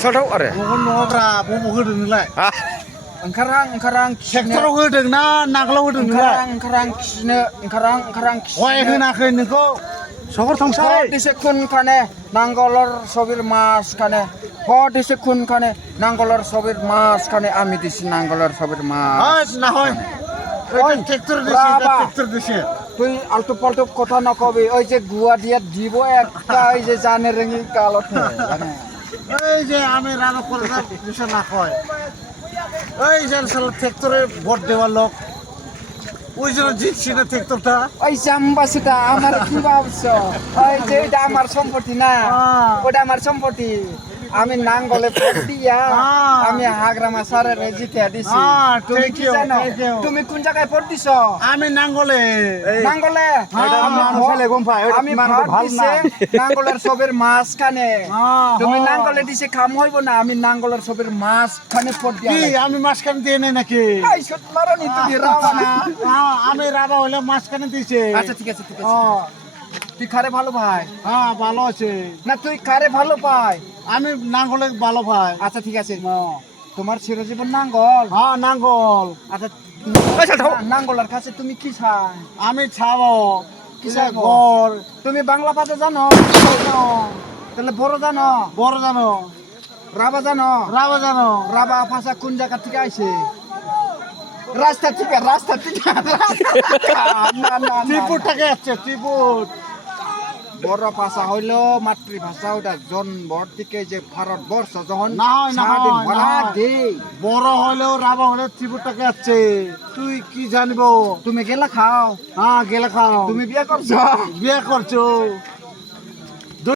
साथाव आरो बहन नङाब्रा बबाव होदों नोंलाय ओंखारां ट्रेक्टराव होदों ना नागोलाव होदों नोंलाय ओंखारां खिनो ओंखारां हय होनाखै नोंखौ सहर थांसाय दिसे खुन खाने नांगलर सबिर मास खाने दिसे खुन खाने नांगलर सबिर मास खाने आमी दिसे नांगलर सबिर मास না হয় ওই ট্রেক্টর দিছে তুই আলতু পাল্টু কথা নকবি ওই যে গুয়া দিয়া দিব একটা ওই যে জানে রেঙ্গি কালতে এই যে আমি রানা করে বিষয় না কয় এই যে ট্রেক্টরে ভোট দেওয়ার লোক ওই জন্য জিতছি না ট্রেক্টরটা ওই জাম্বাসিটা আমার কি ভাবছো ওই যে এটা আমার সম্পত্তি না ওটা আমার সম্পত্তি আমি নাঙ্গলে ভোট দিয়া আমি হাগরামা সারের জিতে দিছি তুমি কি জানো তুমি কোন জায়গায় ভোট দিছো আমি নাঙ্গলে আমি ভোট দিছে নাঙ্গলের সবের মাছ খানে তুমি নাঙ্গলে দিছে খাম হইব না আমি নাঙ্গলের সবের মাছ খানে ভোট দিয়া কি আমি মাঝখানে দিয়ে নেই নাকি এই সত্যি তুমি রাবা না আমি রাবা হইলে মাঝখানে দিছে আচ্ছা ঠিক আছে তুই খারে ভালো ভাই হ্যাঁ ভালো আছে না তুই খারে ভালো পাই আমি নাঙ্গলে ভালো ভাই আচ্ছা ঠিক আছে তোমার চিরজীবন নাঙ্গল হ্যাঁ নাঙ্গল আচ্ছা নাঙ্গলের কাছে তুমি কি চাই আমি ছাবো কি চাইবো? ঘর তুমি বাংলা ভাষা জানো তাহলে বড় জানো বড় জানো রাবা জানো রাবা ভাষা কোন জায়গা থেকে আইছে রাস্তা থেকে ত্রিপুর থেকে আসছে ত্রিপুর বড় ভাষা হইলো মাতৃভাষা ওটা জন্মর থেকে যে ভারতবর্ষ যখন না হয় বড় হলেও রাবা হলে ত্রিপুর থেকে আসছে তুই কি জানিব তুমি গেলা খাও হ্যাঁ গেলে খাও তুমি বিয়ে করছো বিয়ে করছো